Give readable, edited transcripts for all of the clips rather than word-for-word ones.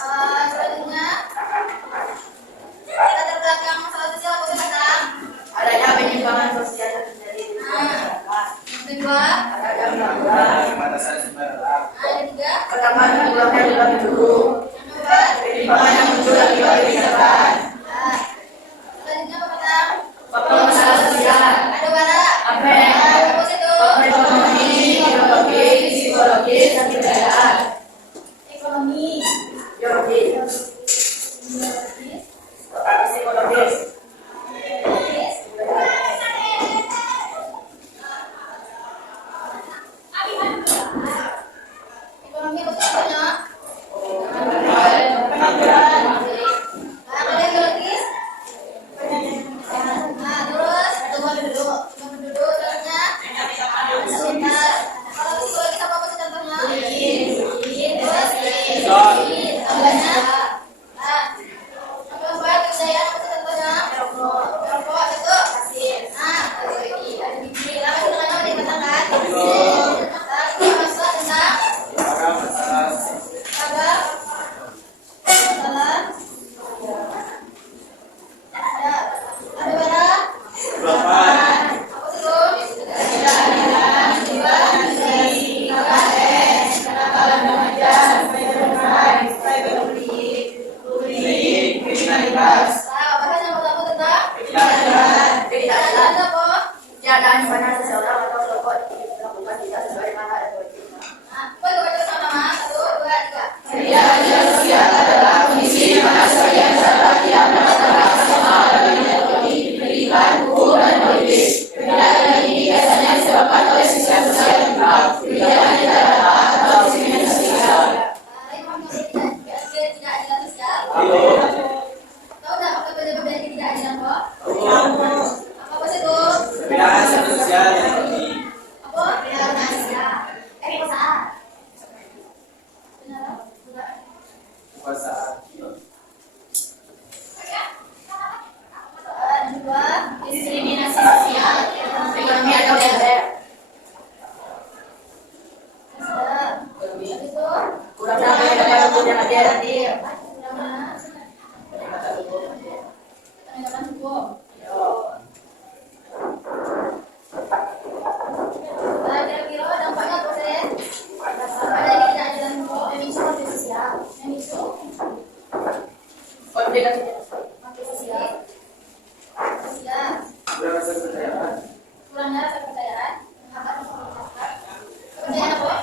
Selanjutnya kita terbelakang masalah sosial apa tentang Adanya penyimpangan sosial yang terjadi di masyarakat. yang kedua, Adanya pelanggaran. yang ketiga, Pertama, penyimpangan dalam penduduk. yang keempat, Penyimpangan yang muncul akibat kebijakan. selanjutnya apa tentang Faktor masalah sosial. ada bara, Aspek. fokus itu Faktor ekonomi, ideologis, psikologis, dan kebudayaan. ekonomi, Biologis. Psikologis. ekonomi apa contohnya? Pengangguran. Kalau yang biologis, terus tunggu penduduk, selanjutnya sebentar. Kalau psikologis apa sih contohnya? Terus tambahnya, yang keempat kebudayaan apa sih contohnya? Rokok itu, ada biji, lama itu dengan apa dikatakan? Lalu masalah tentang apa? Masalah ada bara. Apa itu? Bahas yang pertama tentang kejahatan apa? Keadaan di mana seseorang atau kelompok dilakukan tidak sesuai dengan hak dan kewajiban. Baik, baca sama-sama. 1, 2, 3. Keadaan sosial adalah kondisi di mana sebagian masyarakat tidak mendapatkan hak sama dalam ekonomi, pendidikan, hukum, dan politik. Keadaan ini biasanya disebabkan oleh sistem sosial yang kurang, kebijakan yang tidak rata, atau diskriminasi sosial. Ketidakadilan sosial. Tahu nggak apa penyebab dari ketidakadilan kok? Apa sih itu? Perbedaan sosial yang tinggi. Apa? Kekuasaan. Benar? Kekuasaan. Yang kedua, diskriminasi sosial. Ekonomi atau daerah. Habis itu, Kurang damai dalam hukum dan adil. yang mana? Penegakan hukum. Kira-kira dampaknya apa sih? Ada ketidakadilan hukum, memicu konflik sosial, memicu Konflik konflik sosial, Kurang rasa kepercayaan. kurangnya rasa kepercayaan, kepercayaan apa?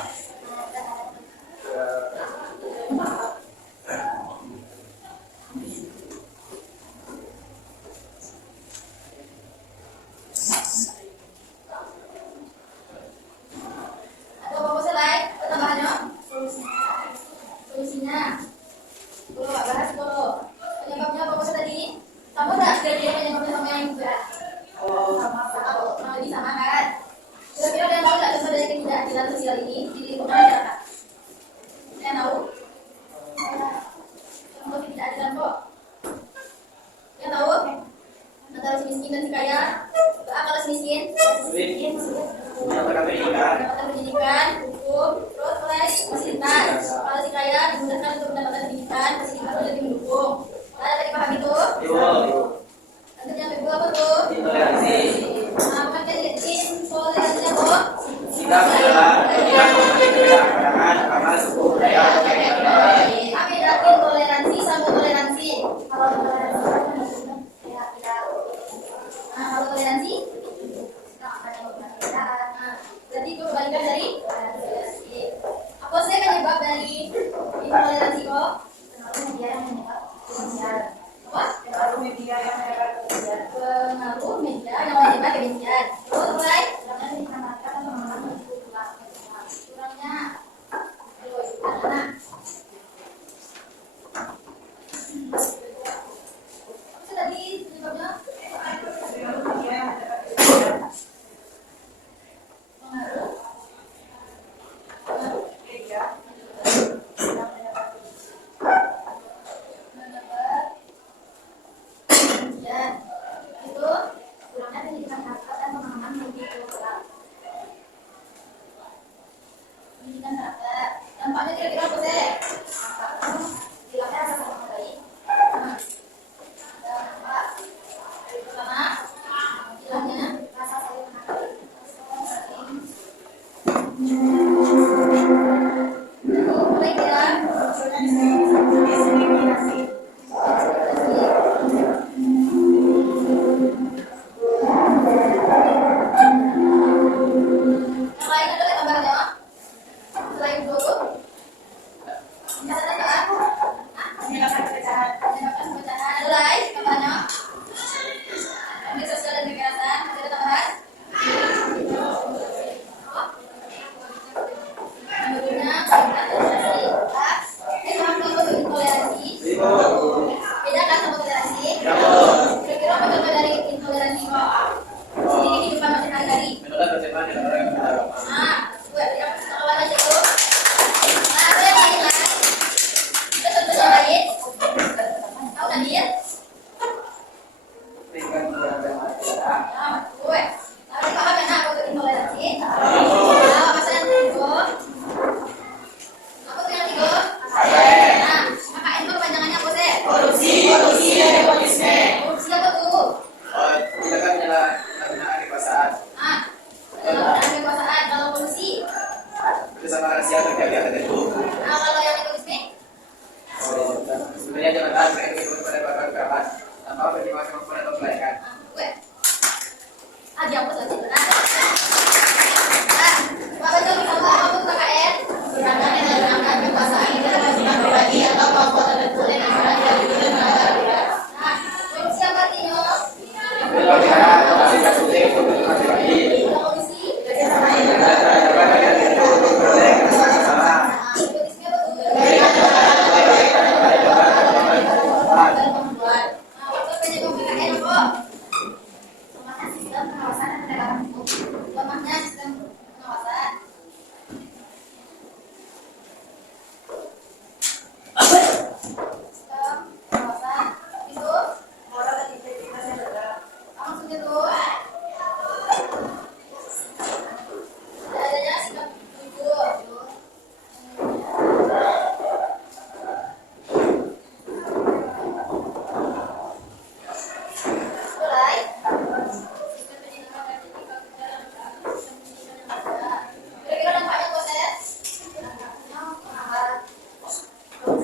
Atau proposal lain tambahannya? Solusinya dulu Pak, bahas dulu penyebabnya proposal tadi sama nggak kira-kira penyebabnya sama yang juga sama kurang lebih sama kan? Kira-kira ada yang tahu nggak contoh dari ketidakadilan sosial ini di lingkungan masyarakat? Ada yang tahu?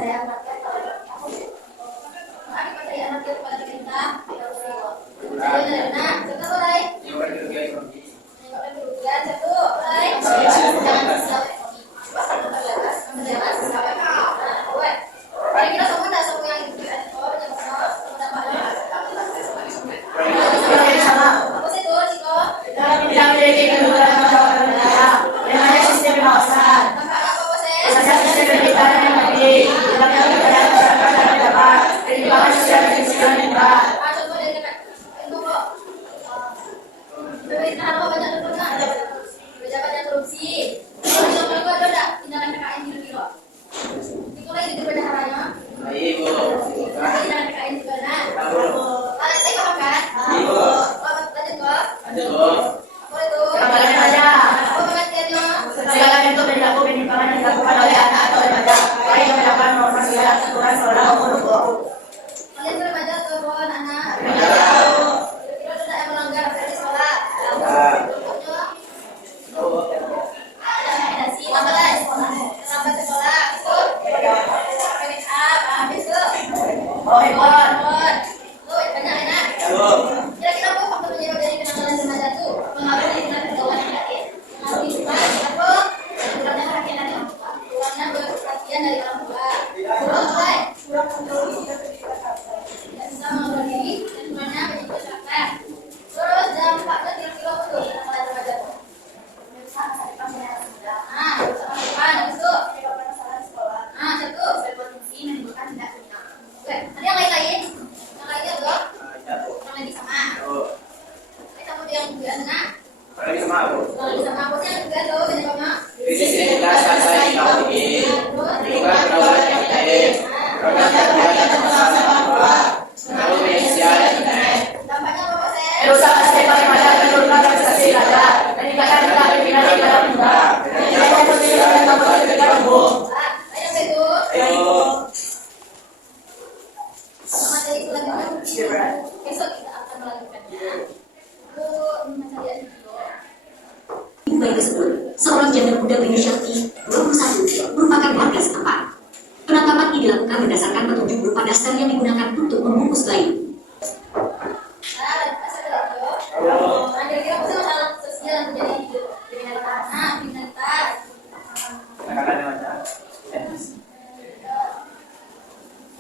saya anaknya aku percaya anaknya kepada kita harus ikut. Nah, kita mulai. Yang berkerugian ekonomi. Yang berkerugian satu, mulai. Jangan sosial ekonomi. Menjelas sosial ekonomi. Nah, gue. Mari kita semua dah semua yang itu oh jangan semua dapat. Apa sih tuh, Ciko? Dalam bidang pendidikan kedudukan masyarakat negara, dengan sistem pengawasan, asas sistem pendidikan yang mandiri, dalam keadaan masyarakat dan dapat pertimbangan sosial dan keseimbangan lingkungan. Contoh dari itu kok. Pemerintahan apa banyak lembaga, pejabat korupsi. Kalau itu ada tindakan PKN gitu. Itu lagi itu bendaharanya. Baik, Bu. Tindakan PKN juga nah. Tahu. Kalian tadi paham kan? Ibu. Lanjut kok. Ada, Bu. Apa itu? Kembali saja. Apa pengertiannya? Segala bentuk perilaku penyimpangan yang dilakukan oleh anak atau remaja, baik yang melakukan norma sosial aturan sekolah maupun hukum. Kalian remaja atau bawa anak? Tahu. Kira-kira ada yang melanggar aturan di sekolah? Tahu. Contohnya, Tahu. rekomendasi terlambat sekolah itu make up, habis itu Oh, hebat. tuh banyak enak. Tahu. Kira-kira apa faktor penyebab dari kenakalan remaja itu? Pengaruh lingkungan pergaulan yang negatif, pengaruh lingkungan atau kurangnya perhatian dari orang tua, kurangnya perhatian dari orang tua, kurang mulai tidak bisa mengontrol diri dan kurangnya penyakit masyarakat. Terus dampaknya kira-kira apa tuh kenakalan remaja tuh? Merusak masa depan generasi muda. Nah, merusak masa depan habis itu menyebabkan masalah di sekolah. Nah, satu berpotensi menimbulkan tindak kriminal. Oke, ada yang lain-lain? Yang lainnya tuh? Tahu. Yang lagi sama. Tahu. Kita mau yang juga tengah. Lagi sama, Bu. Kalau lagi sama aku yang juga tuh penyebabnya. Krisis identitas bangsa di tahun ini. Lingkungan pergaulan yang negatif. Program kerja dan masalah tua. Pengaruh media sosial dan internet. Dampaknya apa sih? Merusak masa depan remaja, menurunkan prestasi remaja, meningkatkan tingkat kriminal di dalam muda, meningkatkan kesulitan dan membuat pendidikan umum. Yang itu. Ayo. Materi selanjutnya mungkin besok kita akan melanjutkannya. Lalu mencari video. Bayi tersebut, seorang janda muda berinisial I, 21, merupakan warga setempat. Penangkapan ini dilakukan berdasarkan petunjuk berupa daster yang digunakan untuk membungkus bayi. Nah, hasil video. Nah, kira-kira apa sih masalah sosial yang terjadi di kriminalitas? Nah, kriminalitas. Kenakalan remaja.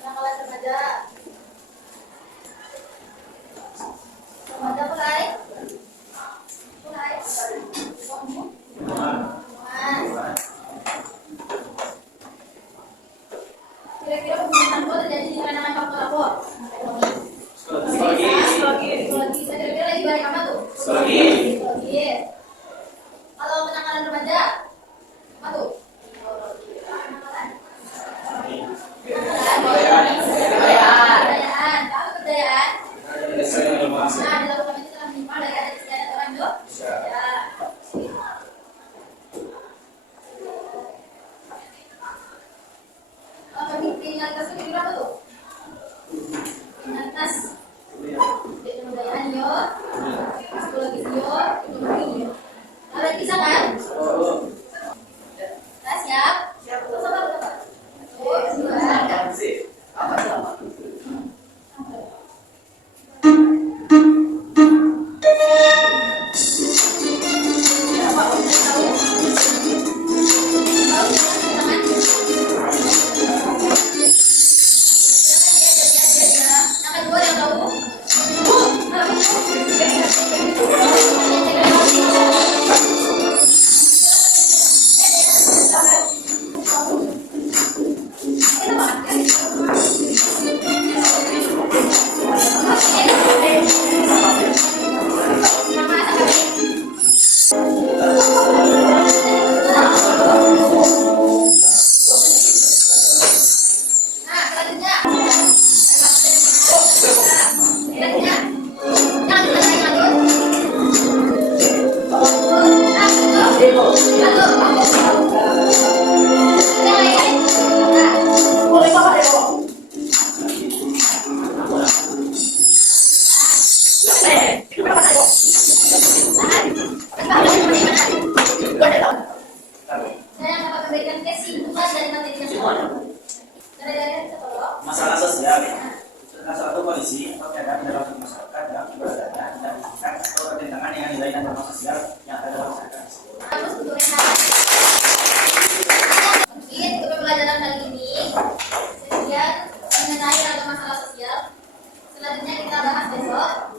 Kenakalan remaja. Remaja mulai. Kira-kira pembunuhan itu terjadi di mana faktor apa? Psikologi. Psikologi. Saya kira-kira lagi balik apa tuh? Psikologi. Psikologi. Kalau penanganan remaja, apa tuh? Penanganan. Kebudayaan. Apa kebudayaan? Nah, dilakukan itu telah menyimpang dari adat istiadat orang Indonesia. Ya. Kriminalitas itu kira apa tuh? Kriminalitas kebudayaan yo, psikologi yo, ekonomi yo. Ada bisa kan? Nah, siap? Siap. Sabar. masalah sosial. Salah satu kondisi atau keadaan dalam masyarakat yang ibaratnya tidak diinginkan atau bertentangan dengan nilai dan norma sosial yang ada dalam masyarakat. Terus untuk rencana mungkin untuk pembelajaran kali ini sekian mengenai ragam masalah sosial. Selanjutnya kita bahas besok.